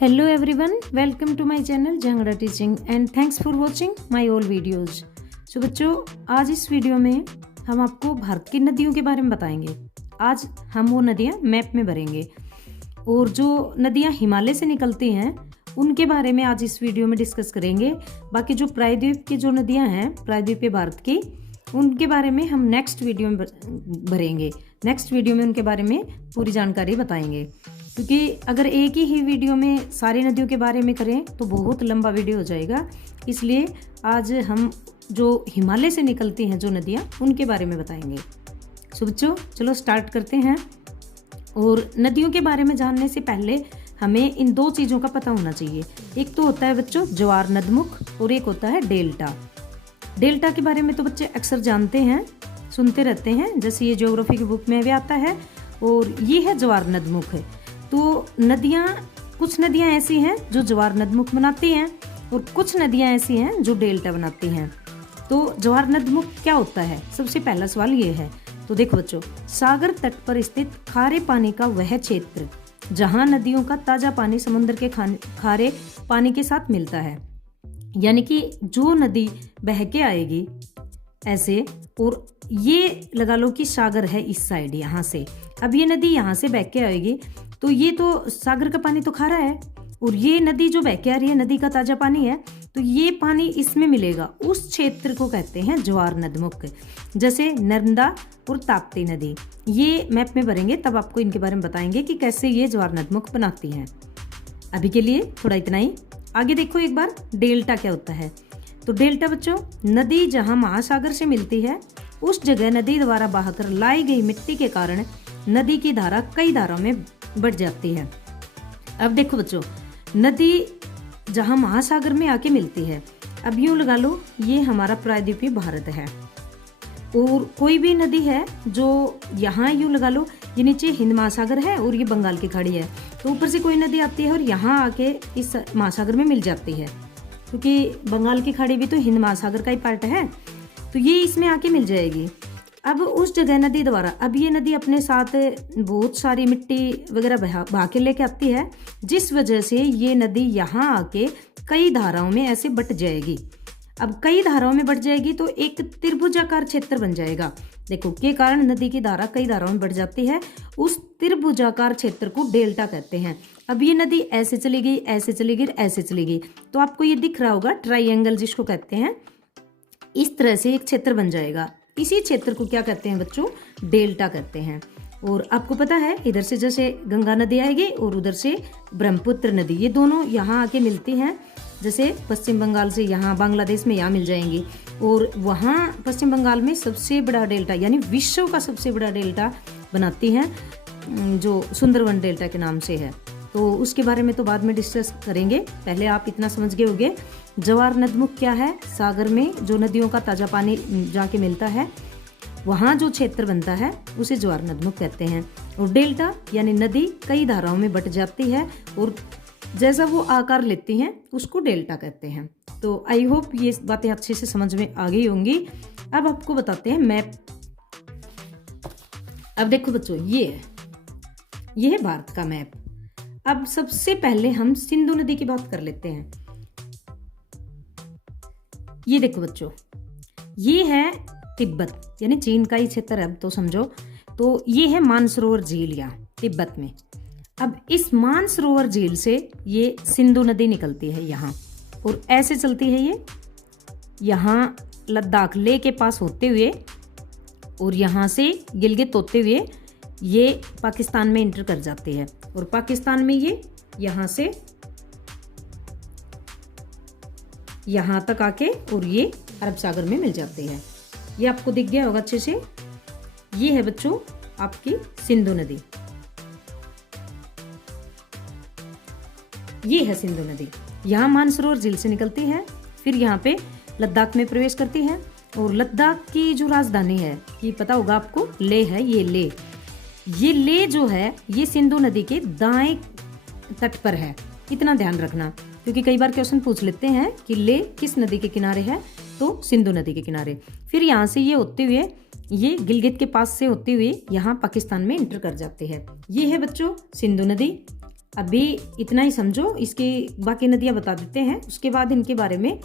Hello everyone, welcome to my channel Jangra Teaching and thanks for watching my all videos। तो बच्चों, आज इस video में हम आपको भारत की नदियों के बारे में बताएंगे। आज हम वो नदियाँ मैप में भरेंगे और जो नदियाँ हिमालय से निकलती हैं उनके बारे में आज इस वीडियो में डिस्कस करेंगे। बाकी जो प्रायद्वीप की जो नदियाँ हैं प्रायद्वीपीय भारत की, उनके बारे में हम नेक्स्ट वीडियो में भरेंगे। नेक्स्ट वीडियो में उनके बारे में पूरी जानकारी बताएंगे, क्योंकि अगर एक ही वीडियो में सारी नदियों के बारे में करें तो बहुत लंबा वीडियो हो जाएगा। इसलिए आज हम जो हिमालय से निकलती हैं जो नदियाँ, उनके बारे में बताएंगे। सो बच्चों, चलो स्टार्ट करते हैं। और नदियों के बारे में जानने से पहले हमें इन दो चीज़ों का पता होना चाहिए। एक तो होता है बच्चों ज्वार नदमुख और एक होता है डेल्टा। डेल्टा के बारे में तो बच्चे अक्सर जानते हैं, सुनते रहते हैं, जैसे ये ज्योग्राफी की बुक में भी आता है। और ये है ज्वार नदमुख है। तो नदियाँ, कुछ नदियाँ ऐसी हैं जो ज्वार नदमुख बनाती हैं और कुछ नदियाँ ऐसी हैं जो डेल्टा बनाती हैं। तो ज्वार नदमुख क्या होता है, सबसे पहला सवाल ये है। तो देखो बच्चों, सागर तट पर स्थित खारे पानी का वह क्षेत्र जहाँ नदियों का ताज़ा पानी समुद्र के खारे पानी के साथ मिलता है। यानी कि जो नदी बह के आएगी ऐसे, और ये लगा लो कि सागर है इस साइड यहाँ से, अब ये नदी यहाँ से बह के आएगी तो ये तो सागर का पानी तो खारा है, और ये नदी जो बह के आ रही है नदी का ताज़ा पानी है, तो ये पानी इसमें मिलेगा। उस क्षेत्र को कहते हैं ज्वार नदमुख। जैसे नर्मदा और ताप्ती नदी, ये मैप में भरेंगे तब आपको इनके बारे में बताएंगे कि कैसे ये ज्वार नदमुख बनाती हैं। अभी के लिए थोड़ा इतना ही। आगे देखो एक बार, डेल्टा क्या होता है। तो डेल्टा बच्चों, नदी जहाँ महासागर से मिलती है उस जगह नदी द्वारा बहाकर लाई गई मिट्टी के कारण नदी की धारा कई धाराओं में बढ़ जाती है। अब देखो बच्चों, नदी जहाँ महासागर में आके मिलती है, अब यूँ लगा लो ये हमारा प्रायद्वीपीय भारत है, और कोई भी नदी है जो यहाँ यूँ लगा लो, ये नीचे हिंद महासागर है और ये बंगाल की खाड़ी है, तो ऊपर से कोई नदी आती है और यहाँ आके इस महासागर में मिल जाती है, क्योंकि बंगाल की खाड़ी भी तो हिंद महासागर का ही पार्ट है, तो ये इसमें आके मिल जाएगी। अब उस जगह नदी द्वारा, अब ये नदी अपने साथ बहुत सारी मिट्टी वगैरह बहा के लेके आती है, जिस वजह से ये नदी यहाँ आके कई धाराओं में ऐसे बट जाएगी। अब कई धाराओं में बढ़ जाएगी तो एक त्रिभुजाकार क्षेत्र बन जाएगा। देखो, के कारण नदी की धारा कई धाराओं में बढ़ जाती है, उस त्रिभुजाकार क्षेत्र को डेल्टा कहते हैं। अब ये नदी ऐसे चली गई, ऐसे चली गई, ऐसे चली गई, तो आपको ये दिख रहा होगा ट्राइंगल जिसको कहते हैं, इस तरह से एक क्षेत्र बन जाएगा। इसी क्षेत्र को क्या कहते हैं बच्चों, डेल्टा कहते हैं। और आपको पता है, इधर से जैसे गंगा नदी आएगी और उधर से ब्रह्मपुत्र नदी, ये दोनों यहाँ आके मिलती हैं। जैसे पश्चिम बंगाल से यहाँ बांग्लादेश में यहाँ मिल जाएंगी, और वहाँ पश्चिम बंगाल में सबसे बड़ा डेल्टा, यानी विश्व का सबसे बड़ा डेल्टा बनाती हैं, जो सुंदरवन डेल्टा के नाम से है। तो उसके बारे में तो बाद में डिस्कस करेंगे, पहले आप इतना समझ गए होंगे ज्वार नदमुख क्या है। सागर में जो नदियों का ताज़ा पानी जाके मिलता है, वहाँ जो क्षेत्र बनता है उसे ज्वार नदमुख कहते हैं। और डेल्टा यानी नदी कई धाराओं में बट जाती है और जैसा वो आकार लेती हैं उसको डेल्टा कहते हैं। तो आई होप ये बातें अच्छे से समझ में आ गई होंगी। अब आपको बताते हैं मैप। अब देखो बच्चों, ये है भारत का मैप। अब सबसे पहले हम सिंधु नदी की बात कर लेते हैं। ये देखो बच्चों, ये है तिब्बत, यानी चीन का ही क्षेत्र है, अब तो समझो। तो ये है मानसरोवर झील यहाँ तिब्बत में। अब इस मानसरोवर झील से ये सिंधु नदी निकलती है यहाँ, और ऐसे चलती है ये यहाँ लद्दाख लेह के पास होते हुए, और यहाँ से गिलगित होते हुए ये पाकिस्तान में इंटर कर जाती है, और पाकिस्तान में ये यहाँ से यहाँ तक आके और ये अरब सागर में मिल जाती है। ये आपको दिख गया होगा अच्छे से। ये है बच्चों आपकी सिंधु नदी, ये है सिंधु नदी। यहाँ मानसरोवर झील से निकलती है, फिर यहाँ पे लद्दाख में प्रवेश करती है, और लद्दाख की जो राजधानी है, ये पता होगा आपको, लेह है। ये लेह जो है ये सिंधु नदी के दाएं तट पर है, इतना ध्यान रखना, क्योंकि कई बार क्वेश्चन पूछ लेते हैं कि लेह किस नदी के किनारे है, तो सिंधु नदी के किनारे। फिर यहाँ से ये होते हुए ये गिलगित के पास से होते हुए यहाँ पाकिस्तान में इंटर कर जाते हैं। ये है बच्चों सिंधु नदी। अभी इतना ही समझो, इसकी बाकी नदियाँ बता देते हैं, उसके बाद इनके बारे में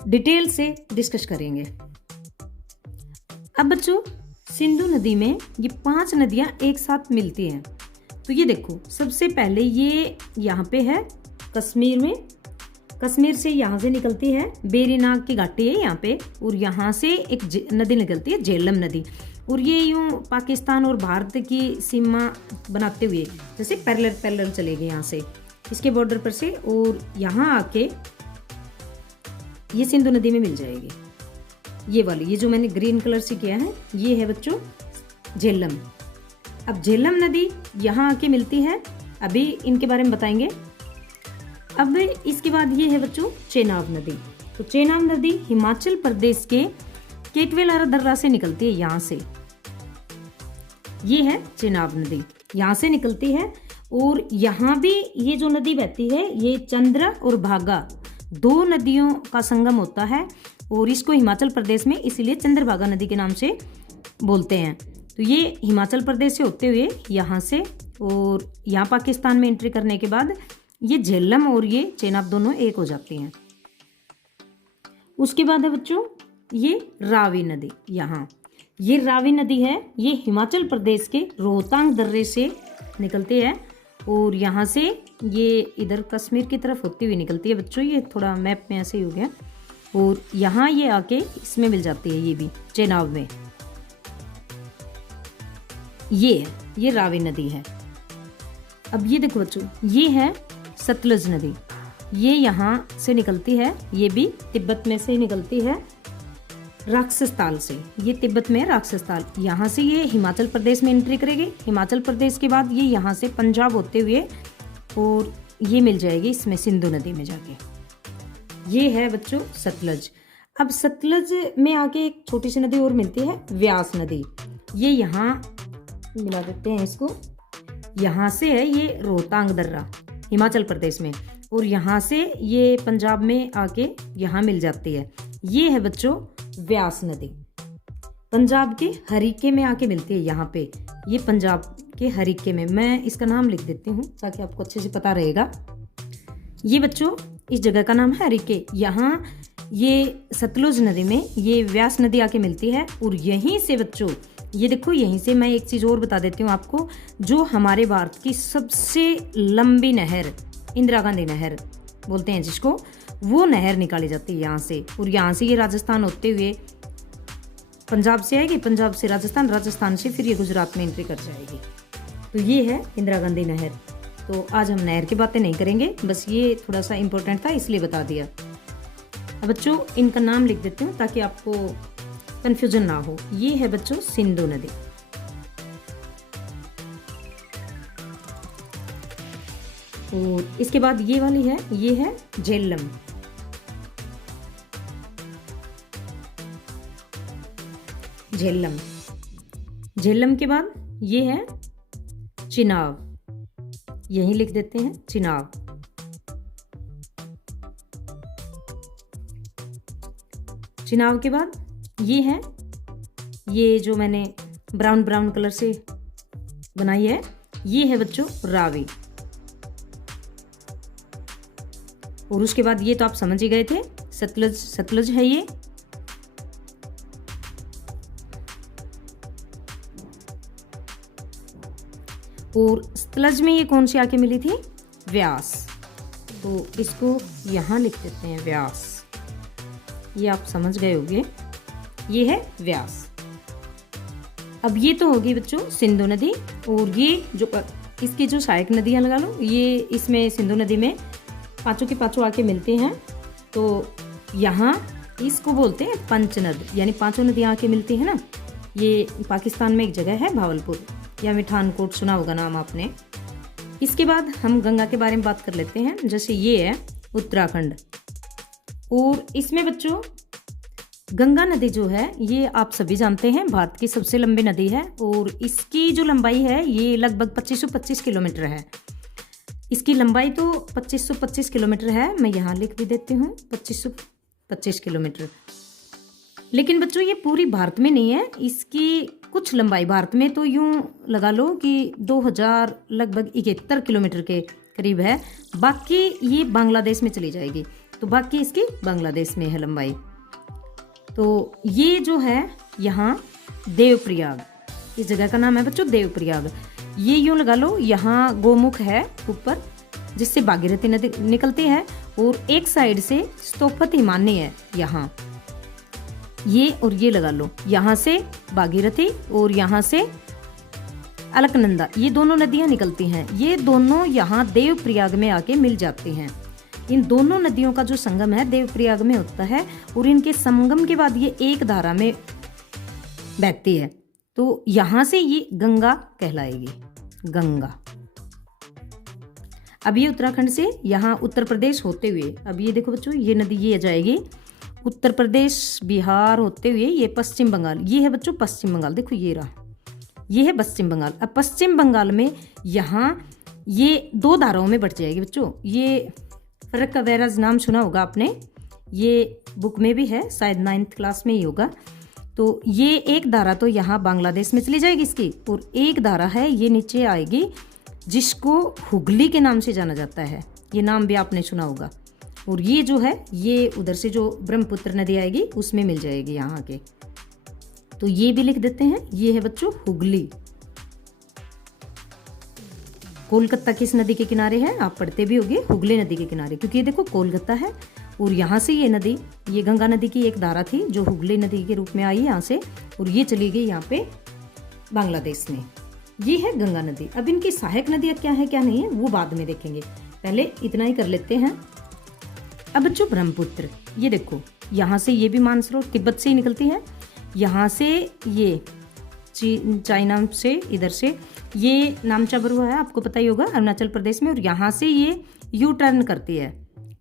डिटेल से डिस्कस करेंगे। अब बच्चों, सिंधु नदी में ये 5 नदियाँ एक साथ मिलती हैं। तो ये देखो, सबसे पहले ये यहाँ पे है कश्मीर में, कश्मीर से यहाँ से निकलती है, बेरीनाग की घाटी है यहाँ पे, और यहाँ से एक नदी निकलती है, झेलम नदी, और ये यूँ पाकिस्तान और भारत की सीमा बनाते हुए जैसे पैरेलल चलेगी यहाँ से, इसके बॉर्डर पर से, और यहाँ आके ये सिंधु नदी में मिल जाएगी। ये वाली, ये जो मैंने ग्रीन कलर से किया है, ये है बच्चों झेलम। अब झेलम नदी यहाँ आके मिलती है, अभी इनके बारे में बताएंगे। अब इसके बाद ये है बच्चों चेनाब नदी। तो चेनाब नदी हिमाचल प्रदेश के केटवेलारा दर्रा से निकलती है, यहाँ से। ये है चेनाब नदी, यहाँ से निकलती है, और यहाँ भी ये जो नदी बहती है, ये चंद्र और भागा 2 नदियों का संगम होता है, और इसको हिमाचल प्रदेश में इसीलिए चंद्रभागा नदी के नाम से बोलते हैं। तो ये हिमाचल प्रदेश से होते हुए यहाँ से, और यहाँ पाकिस्तान में एंट्री करने के बाद ये झेलम और ये चेनाब दोनों एक हो जाती हैं। उसके बाद है बच्चों ये रावी नदी। यहाँ ये रावी नदी है, ये हिमाचल प्रदेश के रोहतांग दर्रे से निकलती है, और यहाँ से ये इधर कश्मीर की तरफ होती हुई निकलती है बच्चों। ये थोड़ा मैप में ऐसे ही हो गया, और यहाँ ये आके इसमें मिल जाती है, ये भी चेनाब में। ये रावी नदी है। अब ये देखो बच्चों, ये है सतलज नदी, ये यहाँ से निकलती है, ये भी तिब्बत में से निकलती है, राक्षस ताल से। ये तिब्बत में राक्षस ताल, यहाँ से ये हिमाचल प्रदेश में एंट्री करेगी, हिमाचल प्रदेश के बाद ये यहाँ से पंजाब होते हुए, और ये मिल जाएगी इसमें सिंधु नदी में जाके। ये है बच्चों सतलज। अब सतलज में आके एक छोटी सी नदी और मिलती है, व्यास नदी। ये यहाँ मिला देते हैं इसको, यहाँ से है ये रोहतांग दर्रा हिमाचल प्रदेश में, और यहाँ से ये पंजाब में आके यहाँ मिल जाती है। ये है बच्चों व्यास नदी, पंजाब के हरीके में आके मिलती है यहाँ पे। ये पंजाब के हरीके में, मैं इसका नाम लिख देती हूँ ताकि आपको अच्छे से पता रहेगा। ये बच्चों इस जगह का नाम है हरीके। यहाँ ये सतलुज नदी में ये व्यास नदी आके मिलती है, और यहीं से बच्चों ये देखो, यहीं से मैं एक चीज़ और बता देती हूँ आपको, जो हमारे भारत की सबसे लंबी नहर, इंदिरा गांधी नहर बोलते हैं जिसको, वो नहर निकाली जाती है यहाँ से, और यहाँ से ये राजस्थान होते हुए पंजाब से आएगी, पंजाब से राजस्थान, राजस्थान से फिर ये गुजरात में एंट्री कर जाएगी। तो ये है इंदिरा गांधी नहर। तो आज हम नहर की बातें नहीं करेंगे, बस ये थोड़ा सा इम्पोर्टेंट था इसलिए बता दिया। अब बच्चों इनका नाम लिख देती हूँ ताकि आपको कंफ्यूजन ना हो। ये है बच्चों सिंधु नदी, और इसके बाद ये वाली है, ये है झेलम। झेलम, झेलम के बाद ये है चिनाब, यहीं लिख देते हैं चिनाब। चिनाब के बाद ये है, ये जो मैंने ब्राउन ब्राउन कलर से बनाई है, ये है बच्चों रावी। और उसके बाद ये तो आप समझ ही गए थे, सतलज, सतलज है ये। और सतलज में ये कौन सी आके मिली थी, व्यास। तो इसको यहाँ लिख देते हैं व्यास, ये आप समझ गए होंगे, ये है व्यास। अब ये तो होगी बच्चों सिंधु नदी, और ये जो इसकी जो सहायक नदियाँ लगा लो, ये इसमें सिंधु नदी में पांचों के पांचों आके मिलते हैं। तो यहाँ इसको बोलते हैं पंचनद, यानी पांचों नदियाँ आके मिलती हैं ना। ये पाकिस्तान में एक जगह है भावलपुर, या मिठानकोट, सुना होगा नाम आपने। इसके बाद हम गंगा के बारे में बात कर लेते हैं। जैसे ये है उत्तराखंड, और इसमें बच्चों गंगा नदी जो है, ये आप सभी जानते हैं भारत की सबसे लंबी नदी है, और इसकी जो लंबाई है ये लगभग 2525 किलोमीटर है। इसकी लंबाई तो 2525 किलोमीटर है, मैं यहाँ लिख भी देती हूँ 2525 किलोमीटर। लेकिन बच्चों ये पूरी भारत में नहीं है, इसकी कुछ लंबाई भारत में तो यूं लगा लो कि 2000 लगभग 71 किलोमीटर के करीब है, बाकी ये बांग्लादेश में चली जाएगी, तो बाकी इसकी बांग्लादेश में है लंबाई। तो ये जो है यहाँ देवप्रयाग, इस जगह का नाम है बच्चों देवप्रयाग। ये यूं लगा लो यहाँ गोमुख है ऊपर, जिससे भागीरथी नदी निकलती है, और एक साइड से स्तोपत हिमानी है यहाँ, ये और ये लगा लो, यहाँ से भागीरथी और यहाँ से अलकनंदा, ये दोनों नदियाँ निकलती हैं। ये दोनों यहाँ देवप्रयाग में आके मिल जाती हैं। इन दोनों नदियों का जो संगम है देवप्रयाग में होता है, और इनके संगम के बाद ये एक धारा में बहती है, तो यहाँ से ये गंगा कहलाएगी, गंगा। अब ये उत्तराखंड से यहाँ उत्तर प्रदेश होते हुए, अब ये देखो बच्चों ये नदी ये जाएगी उत्तर प्रदेश बिहार होते हुए, ये पश्चिम बंगाल, ये है बच्चों पश्चिम बंगाल, देखो ये रहा, ये है पश्चिम बंगाल। अब पश्चिम बंगाल में यहाँ ये दो धाराओं में बट जाएगी बच्चों। ये फर्रुख बैराज नाम सुना होगा आपने, ये बुक में भी है, शायद 9th क्लास में ही होगा। तो ये एक धारा तो यहाँ बांग्लादेश में चली जाएगी इसकी, और एक धारा है ये नीचे आएगी जिसको हुगली के नाम से जाना जाता है, ये नाम भी आपने सुना होगा। और ये जो है ये उधर से जो ब्रह्मपुत्र नदी आएगी उसमें मिल जाएगी यहाँ के, तो ये भी लिख देते हैं। ये है बच्चों हुगली। कोलकाता किस नदी के किनारे है, आप पढ़ते भी होंगे, हुगली नदी के किनारे, क्योंकि ये देखो कोलकाता है और यहाँ से ये नदी, ये गंगा नदी की एक धारा थी जो हुगली नदी के रूप में आई यहाँ से, और ये चली गई यहाँ पे बांग्लादेश में। ये है गंगा नदी। अब इनकी सहायक नदियाँ क्या है क्या नहीं है वो बाद में देखेंगे, पहले इतना ही कर लेते हैं। अब बच्चों ब्रह्मपुत्र, ये देखो यहाँ से ये भी मानसरोवर तिब्बत से ही निकलती है, यहाँ से ये चाइना से इधर से ये नामचा बरुआ है, आपको पता ही होगा, अरुणाचल प्रदेश में, और यहाँ से ये यू टर्न करती है,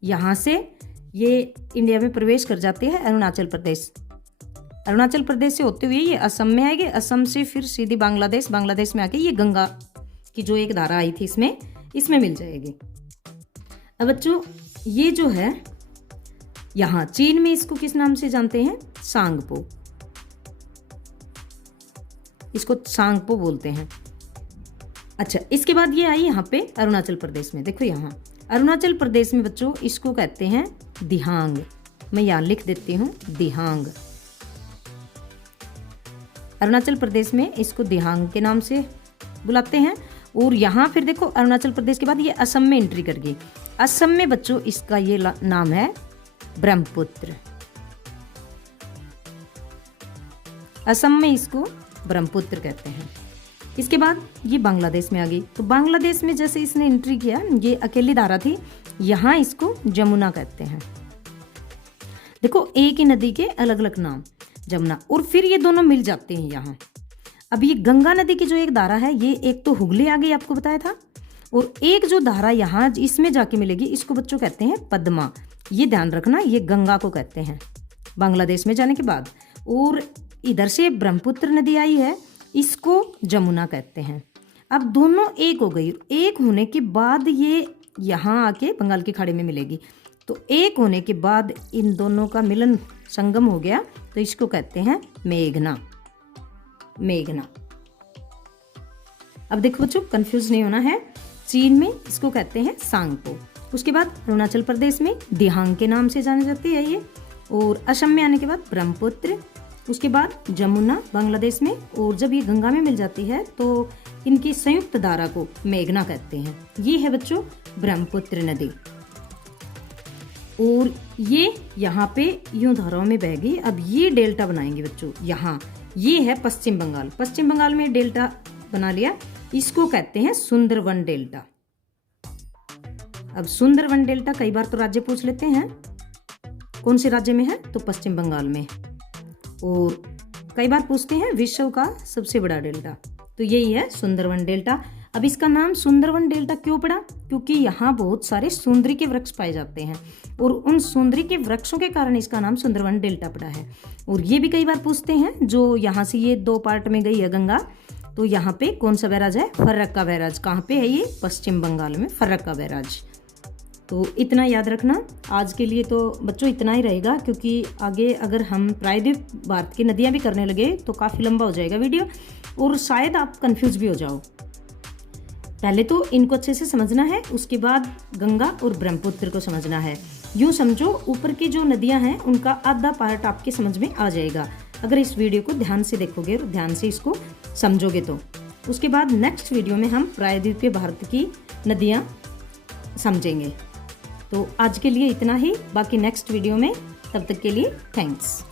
यहाँ से ये इंडिया में प्रवेश कर जाती है अरुणाचल प्रदेश। अरुणाचल प्रदेश से होते हुए ये असम में आएगी, असम से फिर सीधी बांग्लादेश, बांग्लादेश में आके ये गंगा की जो एक धारा आई थी इसमें मिल जाएगी। अब बच्चों ये जो है यहाँ चीन में इसको किस नाम से जानते हैं, सांगपो, इसको सांगपो बोलते हैं। अच्छा, इसके बाद ये आई यहाँ पे अरुणाचल प्रदेश में, देखो यहाँ अरुणाचल प्रदेश में बच्चों इसको कहते हैं दिहांग, मैं यहाँ लिख देती हूँ दिहांग। अरुणाचल प्रदेश में इसको दिहांग के नाम से बुलाते हैं। और यहाँ फिर देखो अरुणाचल प्रदेश के बाद ये असम में एंट्री कर गई। असम में बच्चों इसका ये नाम है ब्रह्मपुत्र, असम में इसको ब्रह्मपुत्र कहते हैं। इसके बाद ये बांग्लादेश में आ गई, तो बांग्लादेश में जैसे इसने एंट्री किया, ये अकेली धारा थी, यहाँ इसको जमुना कहते हैं। देखो एक ही नदी के अलग अलग नाम, जमुना, और फिर ये दोनों मिल जाते हैं यहाँ। अब ये गंगा नदी की जो एक धारा है, ये एक तो हुगली आ गई, आपको बताया था, और एक जो धारा यहाँ इसमें जाके मिलेगी, इसको बच्चों कहते हैं पद्मा। ये ध्यान रखना, ये गंगा को कहते हैं बांग्लादेश में जाने के बाद। और इधर से ब्रह्मपुत्र नदी आई है, इसको जमुना कहते हैं। अब दोनों एक हो गई, एक होने के बाद ये यहाँ आके बंगाल की खाड़ी में मिलेगी, तो एक होने के बाद इन दोनों का मिलन संगम हो गया, तो इसको कहते हैं मेघना, मेघना। अब देखो बच्चों कंफ्यूज नहीं होना है, चीन में इसको कहते हैं सांगपो, उसके बाद अरुणाचल प्रदेश में दिहांग के नाम से जानी जाती है ये, और असम में आने के बाद ब्रह्मपुत्र, उसके बाद जमुना बांग्लादेश में, और जब ये गंगा में मिल जाती है तो इनकी संयुक्त धारा को मेघना कहते हैं। ये है बच्चों ब्रह्मपुत्र नदी, और ये यहाँ पे यूं धाराओं में बहेगी। अब ये डेल्टा बनाएंगे बच्चों, यहाँ ये है पश्चिम बंगाल, पश्चिम बंगाल में डेल्टा बना लिया, इसको कहते हैं सुंदरवन डेल्टा। अब सुंदरवन डेल्टा कई बार तो राज्य पूछ लेते हैं, कौन से राज्य में है, तो पश्चिम बंगाल में, और कई बार पूछते हैं विश्व का सबसे बड़ा डेल्टा, तो यही है सुंदरवन डेल्टा। अब इसका नाम सुंदरवन डेल्टा क्यों पड़ा, क्योंकि यहाँ बहुत सारे सुंदरी के वृक्ष पाए जाते हैं, और उन सुंदरी के वृक्षों के कारण इसका नाम सुंदरवन डेल्टा पड़ा है। और ये भी कई बार पूछते हैं, जो यहाँ से ये दो पार्ट में गई है गंगा, तो यहाँ पे कौन सा बैराज है, फर्रुख बैराज, कहाँ पे है ये, पश्चिम बंगाल में फर्रुख बैराज। तो इतना याद रखना। आज के लिए तो बच्चों इतना ही रहेगा, क्योंकि आगे अगर हम प्रायद्वीप भारत की नदियाँ भी करने लगे तो काफ़ी लंबा हो जाएगा वीडियो और शायद आप कंफ्यूज भी हो जाओ। पहले तो इनको अच्छे से समझना है, उसके बाद गंगा और ब्रह्मपुत्र को समझना है। यूँ समझो ऊपर की जो नदियाँ हैं उनका आधा पार्ट आपके समझ में आ जाएगा अगर इस वीडियो को ध्यान से देखोगे और ध्यान से इसको समझोगे तो। उसके बाद नेक्स्ट वीडियो में हम प्रायद्वीपीय भारत की नदियाँ समझेंगे। तो आज के लिए इतना ही, बाकी नेक्स्ट वीडियो में। तब तक के लिए थैंक्स।